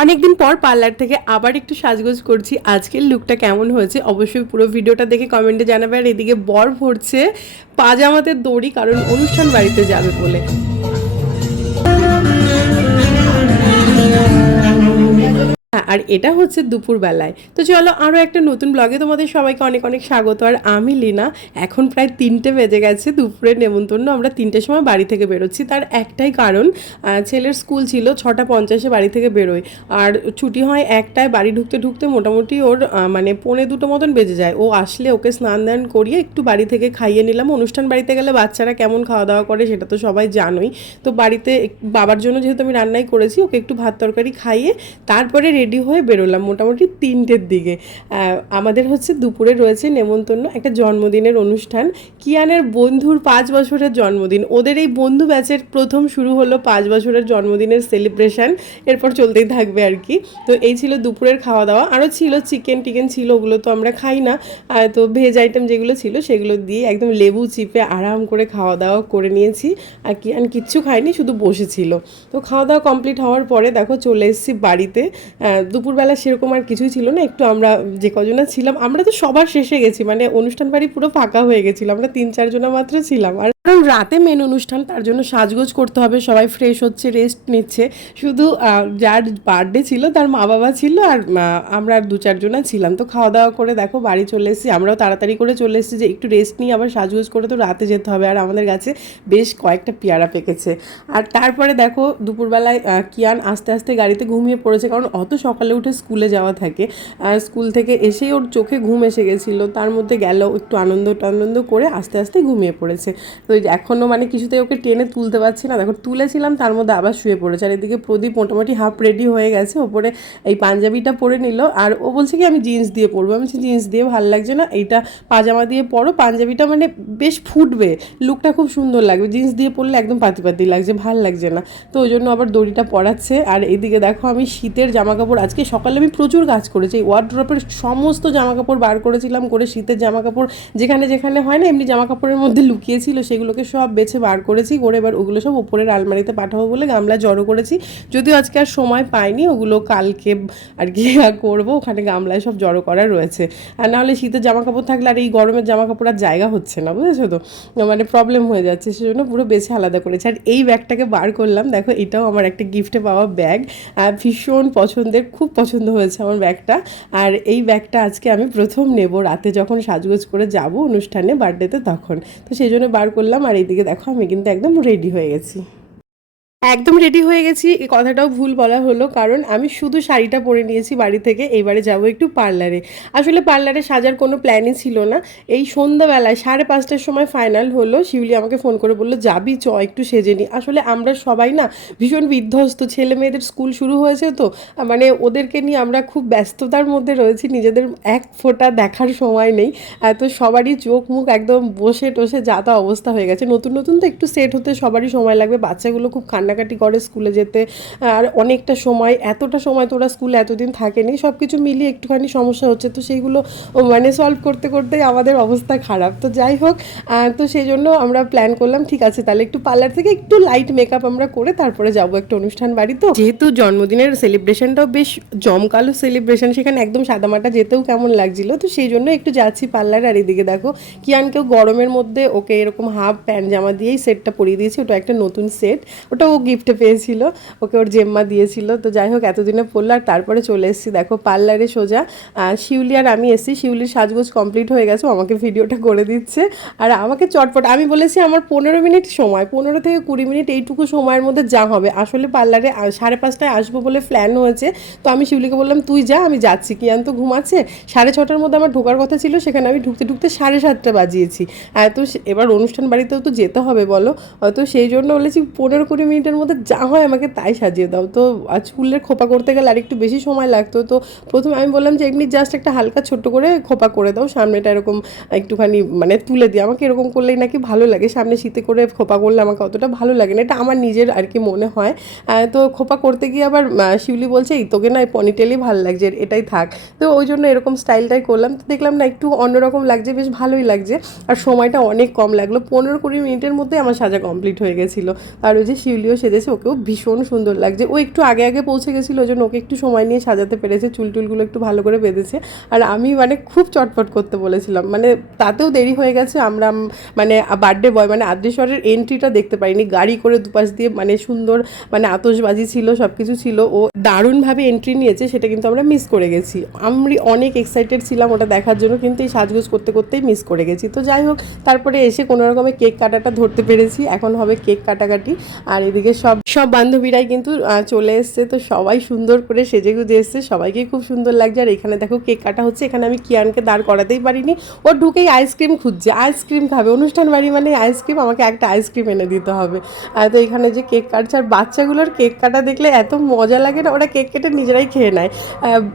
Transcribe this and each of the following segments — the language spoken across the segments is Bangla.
অনেকদিন পর পার্লার থেকে আবার একটু সাজগোজ করছি। আজকের লুকটা কেমন হয়েছে? অবশ্যই পুরো ভিডিওটা দেখে কমেন্টে জানাবে। আর এদিকে বর ভরছে পাজামাতে দড়ি, কারণ অনুষ্ঠান বাড়িতে যাবে বলে। আর এটা হচ্ছে দুপুরবেলায়। তো চলো আরও একটা নতুন ব্লগে তোমাদের সবাইকে অনেক অনেক স্বাগত। আর আমি লিনা, এখন প্রায় তিনটে বেজে গেছে দুপুরের নেমন্তন্ন, আমরা তিনটের সময় বাড়ি থেকে বেরোচ্ছি। তার একটাই কারণ ছেলের স্কুল ছিল ছটা পঞ্চাশে বাড়ি থেকে বেরোয়। আর ছুটি হয় একটায়, বাড়ি ঢুকতে ঢুকতে মোটামুটি ওর মানে পৌনে দুটো মতন বেজে যায়। ও আসলে ওকে স্নান দান করিয়ে একটু বাড়ি থেকে খাইয়ে নিলাম। অনুষ্ঠান বাড়িতে গেলে বাচ্চারা কেমন খাওয়া দাওয়া করে সেটা তো সবাই জানোই। তো বাড়িতে বাবার জন্য যেহেতু আমি রান্নাই করেছি, ওকে একটু ভাত তরকারি খাইয়ে তারপরে রেডি হয়ে বেরোলাম মোটামুটি তিনটের দিকে। আমাদের হচ্ছে দুপুরে রয়েছে নেমন্তন্ন একটা জন্মদিনের অনুষ্ঠান। কিয়ানের বন্ধুর পাঁচ বছরের জন্মদিন। ওদের এই বন্ধু ব্যাচের প্রথম শুরু হলো পাঁচ বছরের জন্মদিনের সেলিব্রেশন এরপর চলতেই থাকবে আর কি। তো এই ছিল দুপুরের খাওয়া দাওয়া আরও ছিল চিকেন টিকেন ছিল, ওগুলো তো আমরা খাই না। তো ভেজ আইটেম যেগুলো ছিল সেগুলো দিয়ে একদম লেবু চিপে আরাম করে খাওয়া দাওয়া করে নিয়েছি। আর কি কিয়ান কিচ্ছু খাইনি শুধু বসেছিল। তো খাওয়া দাওয়া কমপ্লিট হওয়ার পরে দেখো চলে এসেছি বাড়িতে। দুপুরবেলা সেরকম আর কিছুই ছিল না, একটু আমরা যে কজনা ছিলাম, আমরা তো সবার শেষে গেছি মানে অনুষ্ঠান বাড়ি পুরো ফাঁকা হয়ে গেছিল, আমরা তিন চারজনা মাত্র ছিলাম। আর কারণ রাতে মেন অনুষ্ঠান, তার জন্য সাজগোজ করতে হবে, সবাই ফ্রেশ হচ্ছে রেস্ট নিচ্ছে। শুধু যার বার্থডে ছিল, তার মা বাবা ছিল আর আমরা দু চারজনা ছিলাম। তো খাওয়া দাওয়া করে দেখো, বাড়ি চলে এসেছি। আমরাও তাড়াতাড়ি করে চলে এসেছি যে একটু রেস্ট নিয়ে আবার সাজগোজ করে তো রাতে যেতে হবে। আর আমাদের কাছে বেশ কয়েকটা পেয়ারা পেকেছে। আর তারপরে দেখো, দুপুরবেলায় কিয়ান আস্তে আস্তে গাড়িতে ঘুমিয়ে পড়েছে। কারণ অত সকালে উঠে স্কুলে যাওয়া থাকে। স্কুল থেকে এসেই ওর চোখে ঘুম এসে গেছিল। তার মধ্যে গেল, একটু আনন্দ টানন্দ করে আস্তে আস্তে ঘুমিয়ে পড়েছে। তো এখনও মানে কিছুতেই ওকে টেনে তুলতে পারছি না। দেখো, তুলেছিলাম, তার মধ্যে আবার শুয়ে পড়েছে। আর এদিকে প্রদীপ মোটামুটি হাফ রেডি হয়ে গেছে। ওপরে এই পাঞ্জাবিটা পরে নিল। আর ও বলছে কি, আমি জিন্স দিয়ে পরবো। আমি বলছি জিন্স দিয়ে ভালো লাগছে না। এইটা পাজামা দিয়ে পরো। পাঞ্জাবিটা মানে বেশ ফুটবে। লুকটা খুব সুন্দর লাগবে। জিন্স দিয়ে পরলে একদম পাতি পাতি লাগছে, ভালো লাগছে না। তো ওই জন্য আবার দড়িটা পরাচ্ছে। আর এদিকে দেখো, আমি শীতের জামা কাপড় আজকে সকালে আমি প্রচুর কাজ করেছি। এই ওয়ার্ড্রপের সমস্ত জামা কাপড় বার করেছিলাম করে শীতের জামা কাপড় যেখানে যেখানে হয় না, এমনি জামা কাপড়ের মধ্যে লুকিয়েছিল সেগুলোকে সব বেছে বার করেছি, করে এবার ওগুলো সব উপরের আলমারিতে পাঠাবো বলে গামলা জড়ো করেছি। যদিও আজকে আর সময় পাইনি, ওগুলো কালকে আর কি করব, ওখানে গামলায় সব জড়ো করা রয়েছে। আর নাহলে শীতের জামা কাপড় থাকলে আর এই গরমের জামা কাপড় আর জায়গা হচ্ছে না, বুঝেছ তো? মানে প্রবলেম হয়ে যাচ্ছে, সেজন্য পুরো বেছে আলাদা করেছি। আর এই ব্যাগটাকে বার করলাম, দেখো এটাও আমার একটা গিফটে পাওয়া ব্যাগ। ভীষণ পছন্দের, খুব পছন্দ হয়েছে আমার ব্যাগটা। আর এই ব্যাগটা আজকে আমি প্রথম নেব, রাতে যখন সাজগোজ করে যাব অনুষ্ঠানে বার্থডেতে তখন। তো সেই জন্য বার করলাম। আর এইদিকে দেখো আমি কিন্তু একদম রেডি হয়ে গেছি। একদম রেডি হয়ে গেছি। এই কথাটাও ভুল বলা হলো, কারণ আমি শুধু শাড়িটা পরে নিয়েছি বাড়ি থেকে এইবারে যাব একটু পার্লারে। আসলে পার্লারে সাজার কোনো প্ল্যানই ছিল না। এই সন্ধ্যাবেলায় সাড়ে পাঁচটার সময় ফাইনাল হলো, শিউলি আমাকে ফোন করে বলল, যাবি চ, একটু সেজে নি। আসলে আমরা সবাই না ভীষণ বিধ্বস্ত ছেলে মেয়েদের স্কুল শুরু হয়েছে তো মানে ওদেরকে নিয়ে আমরা খুব ব্যস্ততার মধ্যে রয়েছি, নিজেদের এক ফোঁটা দেখার সময় নেই। তো সবারই চোখ মুখ একদম বসে টসে যা তা অবস্থা হয়ে গেছে। নতুন নতুন তো একটু সেট হতে সবারই সময় লাগবে, বাচ্চাগুলো খুব কান্নাকাটি করে স্কুলে যেতে। আর অনেকটা সময়, এতটা সময় তো ওরা স্কুলে এতদিন থাকেনি। সব কিছু মিলিয়ে একটুখানি সমস্যা হচ্ছে। তো সেইগুলো মানে সলভ করতে করতেই আমাদের অবস্থা খারাপ। তো যাই হোক তো সেই জন্য আমরা প্ল্যান করলাম, ঠিক আছে, তাহলে একটু পার্লার থেকে একটু লাইট মেকআপ আমরা করে তারপরে যাব একটা অনুষ্ঠান বাড়ি তো যেহেতু জন্মদিনের সেলিব্রেশনটাও বেশ জমকালো সেলিব্রেশন সেখানে একদম সাদামাটা যেতেও কেমন লাগছিল। তো সেই জন্য একটু যাচ্ছি পার্লারে আর এদিকে দেখো, কিয়ানকেও গরমের মধ্যে ওকে এরকম হাফ প্যান্ট জামা দিয়েই সেটটা পরিয়ে দিয়েছি। ওটা একটা নতুন সেট ওটা গিফটে পেয়েছিল, ওকে ওর জেম্মা দিয়েছিল। তো যাই হোক, এতদিনে পড়ল আর তারপরে চলে এসেছি। দেখো, পার্লারে সোজা। শিউলি আর আমি এসেছি। শিউলির সাজগোজ কমপ্লিট হয়ে গেছে। আমাকে ভিডিওটা করে দিচ্ছে। আর আমাকে চটপট, আমি বলেছি আমার পনেরো মিনিট সময়, পনেরো থেকে কুড়ি মিনিট এইটুকু সময়ের মধ্যে যা হবে। আসলে পার্লারে সাড়ে পাঁচটায় আসব বলে প্ল্যান হয়েছে। তো আমি শিউলিকে বললাম, তুই যা, আমি যাচ্ছি। কিয়ান তো ঘুমাচ্ছে। সাড়ে ছটার মধ্যে আমার ঢোকার কথা ছিল, সেখানে আমি ঢুকতে ঢুকতে সাড়ে সাতটা বাজিয়েছি। তো এবার অনুষ্ঠান বাড়িতেও তো যেতে হবে বলো। তো সেই জন্য বলেছি, পনেরো কুড়ি মিনিটের মধ্যে যা হয় আমাকে তাই সাজিয়ে দাও। তো চুলের খোপা করতে গেলে আর একটু বেশি সময় লাগতো। তো প্রথমে আমি বললাম যে, এমনি জাস্ট একটা হালকা ছোট্ট করে খোপা করে দাও। সামনেটা এরকম একটুখানি মানে তুলে দিই আমাকে এরকম করলেই নাকি ভালো লাগে। সামনে শীতে করে খোপা করলে আমাকে অতটা ভালো লাগে না। এটা আমার নিজের আর কি মনে হয়। তো খোপা করতে গিয়ে আবার শিউলি বলছে, এই তোকে না পনিটেলই ভালো লাগছে। এটাই থাক। তো ওই জন্য এরকম স্টাইলটাই করলাম। তো দেখলাম না একটু অন্যরকম লাগছে, বেশ ভালোই লাগছে। আর সময়টা অনেক কম লাগল। পনেরো কুড়ি মিনিটের মধ্যে আমার সাজা কমপ্লিট হয়ে গেছিল। আর ওই যে শিউলিও সেজেছে, ওকেও ভীষণ সুন্দর লাগছে। ও একটু আগে আগে পৌঁছে গেছিল, ওই জন্য ওকে একটু সময় নিয়ে সাজাতে পেরেছে চুল টুলগুলো একটু ভালো করে বেঁধেছে। আর আমি মানে খুব চটপট করতে বলেছিলাম মানে তাতেও দেরি হয়ে গেছে, আমরা মানে বার্থডে বয় মানে আদ্রেশ্বরের এন্ট্রিটা দেখতে পাইনি গাড়ি করে দুপাশ দিয়ে মানে সুন্দর মানে আতশবাজি ছিল সব কিছু ছিল। ও দারুণভাবে এন্ট্রি নিয়েছে, সেটা কিন্তু আমরা মিস করে গেছি। আমি অনেক এক্সাইটেড ছিলাম ওটা দেখার জন্য, কিন্তু এই সাজগোজ করতে করতেই মিস করে গেছি। তো যাই হোক, তারপরে এসে কোনো রকমের কেক কাটাটা ধরতে পেরেছি, এখন হবে কেক কাটাকাটি। আর এদিকে সব সব বান্ধবীরাই কিন্তু চলে এসছে। তো সবাই সুন্দর করে সেজে গুজে এসছে। সবাইকে খুব সুন্দর লাগছে। আর এখানে দেখো কেক কাটা হচ্ছে। এখানে আমি কিয়ানকে দাঁড় করাতেই পারিনি। ও ঢুকেই আইসক্রিম খুঁজছে। আইসক্রিম খাবে। অনুষ্ঠান বাড়ি মানে আইসক্রিম। আমাকে একটা আইসক্রিম এনে দিতে হবে। আর তো এখানে যে কেক কাটছে, আর বাচ্চাগুলোর কেক কাটা দেখলে এত মজা লাগে না? ওরা কেক কেটে নিজেরাই খেয়ে নেয়।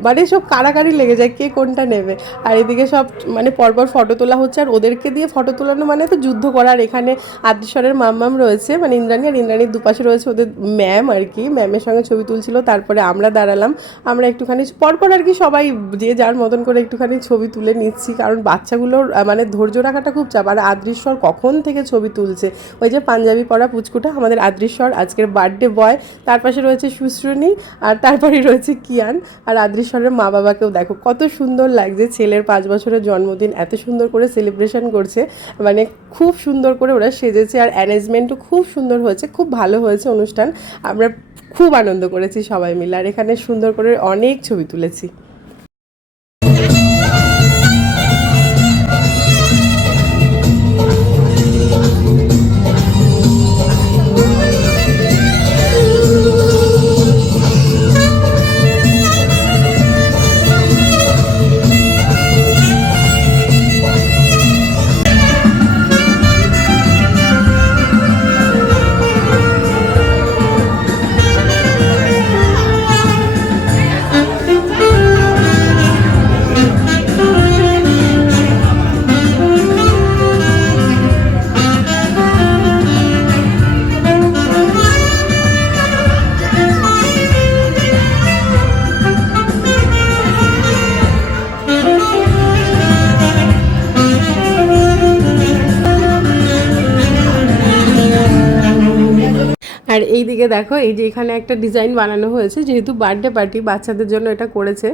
মানে সব কাড়াকাড়ি লেগে যায় কে কোনটা নেবে। আর এদিকে সব মানে পরপর ফটো তোলা হচ্ছে। আর ওদেরকে দিয়ে ফটো তোলানো মানে তো যুদ্ধ করার এখানে আদ্রেশ্বরের মাম্মাম রয়েছে মানে ইন্দ্রাণী। আর ইন্দ্রাণীর দুপাশে রয়েছে ওদের ম্যাম আর কি, ম্যামের সঙ্গে ছবি তুলছিল, তারপরে আমরা দাঁড়ালাম, আমরা একটুখানি পরপর আর কি সবাই যে যার মতন করে একটুখানি ছবি তুলে নিচ্ছি, কারণ বাচ্চাগুলোর মানে ধৈর্য রাখাটা খুব চাপ, আর আদৃশ্বর কখন থেকে ছবি তুলছে? ওই যে পাঞ্জাবি পরা পুচকুটা, আমাদের আদৃশ্বর, আজকের বার্থডে বয় তার পাশে রয়েছে সুশ্রনী, আর তারপরে রয়েছে কিয়ান, আর আদৃশ্বরের মা বাবাকেও দেখো, কত সুন্দর লাগছে ছেলের পাঁচ বছরের জন্মদিন, এত সুন্দর করে সেলিব্রেশন করছে মানে খুব সুন্দর করে ওরা সেজেছে আর অ্যারেঞ্জমেন্টও খুব সুন্দর হয়েছে, খুব ভালো হয়েছে অনুষ্ঠান। আমরা খুব আনন্দ করেছি সবাই মিলে আর এখানে সুন্দর করে অনেক ছবি তুলেছি। এই দিকে দেখো, এই যে এখানে একটা ডিজাইন বানানো হয়েছে, যেহেতু বার্থডে পার্টি বাচ্চাদের জন্য এটা করেছে।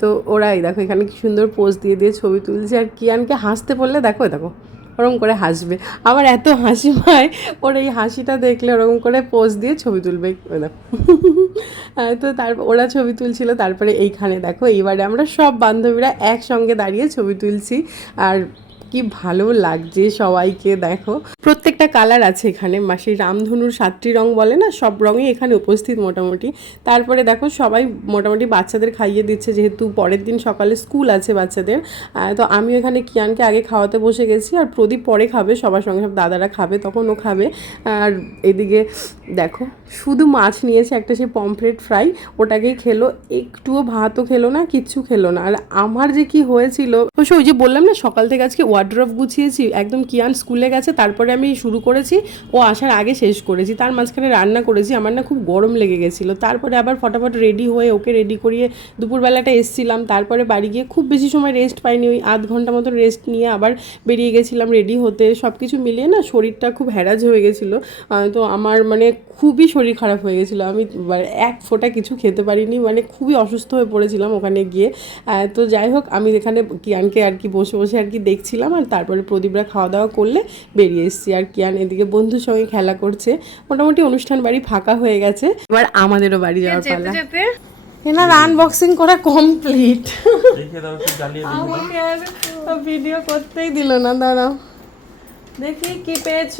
তো ওরা এই দেখো, এখানে কি সুন্দর পোজ দিয়ে দিয়ে ছবি তুলছে। আর কিয়ানকে হাসতে বললে দেখো দেখো, ওরকম করে হাসবে। আমার এত হাসি পায়, ওর এই হাসিটা দেখলে ওরকম করে পোজ দিয়ে ছবি তুলবে তো তারপর ওরা ছবি তুলছিল, তারপরে এইখানে দেখো, এইবারে আমরা সব বান্ধবীরা একসঙ্গে দাঁড়িয়ে ছবি তুলছি। আর কি ভালো লাগছে সবাইকে, দেখো। প্রত্যেকটা কালার আছে এখানে মাসি রামধনুর সাতটি রং বলে না, সব রঙই এখানে উপস্থিত মোটামুটি। তারপরে দেখো, সবাই মোটামুটি বাচ্চাদের খাইয়ে দিচ্ছে, যেহেতু পরের দিন সকালে স্কুল আছে বাচ্চাদের। তো আমি এখানে কিয়ানকে আগে খাওয়াতে বসে গেছি, আর প্রদীপ পরে খাবে, সবার সঙ্গে সব দাদারা খাবে, তখন ও খাবে। আর এদিকে দেখো, শুধু মাছ নিয়েছে একটা সে পমফ্রেট ফ্রাই ওটাকেই খেলো, একটুও ভাতও খেলো না, কিচ্ছু খেলো না। আর আমার যে কি হয়েছিল, অবশ্য ওই যে বললাম না, সকাল থেকে আজকে ওয়ার্ড্রপ গুছিয়েছি, একদম কিয়ান স্কুলে গেছে, তারপরে আমি শুরু করেছি, ও আসার আগে শেষ করেছি, তার মাঝখানে রান্না করেছি, আমার না খুব গরম লেগে গেছিল, তারপরে আবার ফটাফট রেডি হয়ে ওকে রেডি করিয়ে দুপুরবেলাটা এসছিলাম, তারপরে বাড়ি গিয়ে খুব বেশি সময় রেস্ট পাইনি, ওই আধ ঘণ্টা মতো রেস্ট নিয়ে আবার বেরিয়ে গেছিলাম রেডি হতে সব কিছু মিলিয়ে না শরীরটা খুব হ্যারাজ হয়ে গেছিল তো আমার মানে খুবই শরীর খারাপ হয়ে গেছিল, আমি এক ফোঁটা কিছু খেতে পারিনি মানে খুবই অসুস্থ হয়ে পড়েছিলাম ওখানে গিয়ে তো যাই হোক, আমি এখানে কিয়ানকে আর কি বসে বসে আর কি দেখছিলাম আর তারপরে প্রদীপরা খাওয়া দাওয়া করলে বেরিয়ে এসেছি। আর কিয়ান এদিকে বন্ধুর সঙ্গে খেলা করছে। মোটামুটি অনুষ্ঠান বাড়ি ফাঁকা হয়ে গেছে। এবার আমাদেরও বাড়ি যাওয়ার পালা। এনার আনবক্সিং করা কমপ্লিট ভিডিও করতেই দিল না দাঁড়াও। দেখি কি পেয়েছ।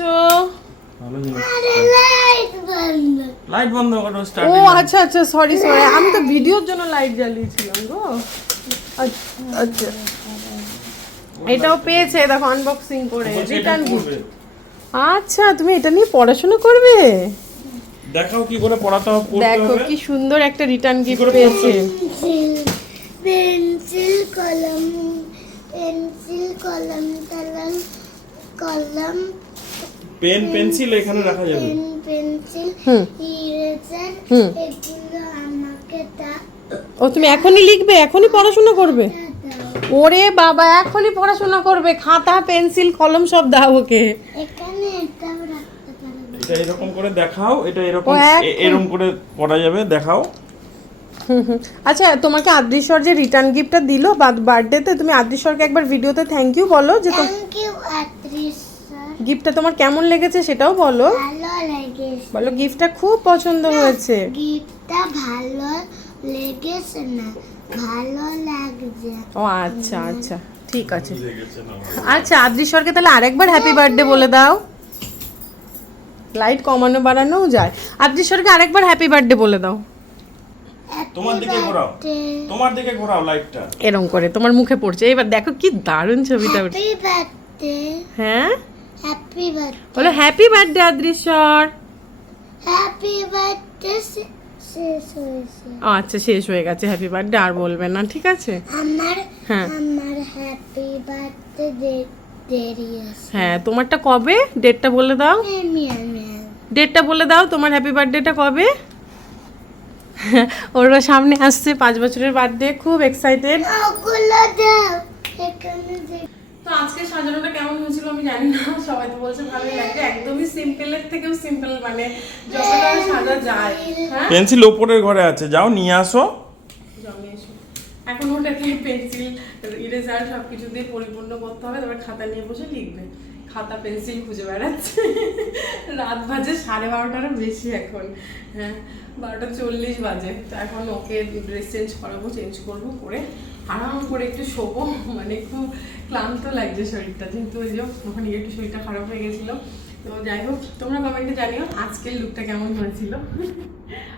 লাইট বন্ধ। করো ও আচ্ছা আচ্ছা সরি সরি আমি তো ভিডিওর জন্য লাইট জ্বালিয়েছিলাম গো। আচ্ছা, আচ্ছা। এটাও পেয়েছে দেখো আনবক্সিং করে রিটার্ন গিফট আচ্ছা তুমি এটা নিয়ে পড়াশোনা করবে? দেখাও কি করে পড়াতে হবে দেখো কি সুন্দর একটা রিটার্ন গিফট পেয়েছে। পেন্সিল কলম পেন্সিল কলম কলম কলম। পেন পেন্সিল এখানে রাখা যাবে। পেন পেন্সিল হুম। ইরেজার এগুলো আমাকে দা- ও তুমি এখনই লিখবে এখনই পড়াশোনা করবে? দাও ওরে বাবা এখনই পড়াশোনা করবে। খাতা পেন্সিল কলম সব দাও ওকে। এখানে এটা এরকম করে দেখাও এটা এরকম এক- এরকম করে পড়া যাবে দেখাও। হুম হুম। আচ্ছা তোমাকে আদৃশ্বর যে রিটার্ন গিফটটা দিল বার্থডেতে তুমি আদৃশ্বরকে একবার ভিডিওতে থ্যাংক ইউ বলো যে থ্যাংক ইউ গিফটটা তোমার কেমন লেগেছে সেটাও বলো। ভালো লেগেছে। বলো গিফটটা খুব পছন্দ হয়েছে। গিফটটা ভালো লেগেছে না। ভালো লাগছে। ও আচ্ছা আচ্ছা। ঠিক আছে। আচ্ছা আদৃশ্বরকে তাহলে আরেকবার হ্যাপি বার্থডে বলে দাও। লাইট কমানো বাড়ানোও যায়। আদৃশ্বরকে আরেকবার হ্যাপি বার্থডে বলে দাও। তোমার দিকে ঘোরাও। তোমার দিকে ঘোরাও লাইটটা এরম করে তোমার মুখে পড়ছে। এবার দেখো কি দারুণ ছবিটা উঠছে। হ্যাপি বার্থডে হ্যাঁ? হ্যাপি বার্থডে বলো হ্যাপি বার্থডে আদৃশ্বর হ্যাপি বার্থডে শেষ হয়েছে। আচ্ছা শেষ হয়ে গেছে হ্যাপি বার্থডে আর বলবে না ঠিক আছে? আমার হ্যাঁ। আমার হ্যাপি বার্থডে দেরি আছে। হ্যাঁ তোমারটা কবে? ডেটটা বলে দাও। ডেটটা বলে দাও তোমার হ্যাপি বার্থডেটা কবে? ওরা সামনে আসছে পাঁচ বছরের বার্থডে খুব এক্সাইটেড ওগুলো দাও তো আজকে সাজানোটা কেমন হয়েছিল আমি জানি না সবাই তো বলছে ভালোই লাগছে একদমই সিম্পলের থেকেও সিম্পল মানে যতটা সাজা যায় হ্যাঁ? পেন্সিল ওপরের ঘরে আছে যাও নিয়ে আসো। এখন ওটাকে পেন্সিল ইরেজার সব কিছু দিয়ে পরিপূর্ণ করতে হবে তারপর খাতা নিয়ে বসে লিখবে। খাতা পেন্সিল খুঁজে বেড়াচ্ছে। রাত বাজে সাড়ে বারোটারও বেশি এখন। হ্যাঁ বারোটা চল্লিশ বাজে। তো এখন ওকে ড্রেস চেঞ্জ করাবো চেঞ্জ করব করে আরাম করে একটু শোবো। মানে খুব ক্লান্ত লাগছে শরীরটা যেহেতু ওই যে ওখানে একটু শরীরটা খারাপ হয়ে গেছিল। তো যাই হোক তোমরা কমেন্টে জানিও আজকের লুকটা কেমন হয়েছিল।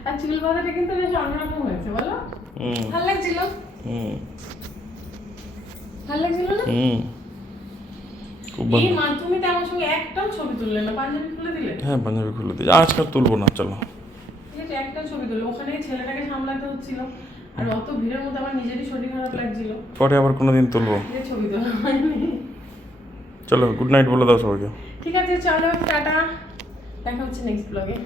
আর চুল বাঁধাটা কিন্তু বেশ অন্যরকম হয়েছে বলো। ভালো লাগছিল? ভালো লাগছিল না? খুব ভালো মা তুমি তো আমার সঙ্গে একটাও ছবি তুললে না পাঞ্জাবি খুলে দিলে? হ্যাঁ পাঞ্জাবি খুলে দিই। আজকাল তুলবো না চলো। ঠিক আছে একটাও ছবি তুললে। ওখানে ছেলেটাকে সামলাতে হচ্ছিল আর অত ভিড়ের মধ্যে আমার নিজেরই শরীর খারাপ লাগছিল। পরে আবার কোনোদিন তুলবো। ছবি তোলা চলো গুড নাইট বলে দাও সবাইকে। ঠিক আছে চলো টাটা। দেখা হচ্ছে নেক্সট ব্লগে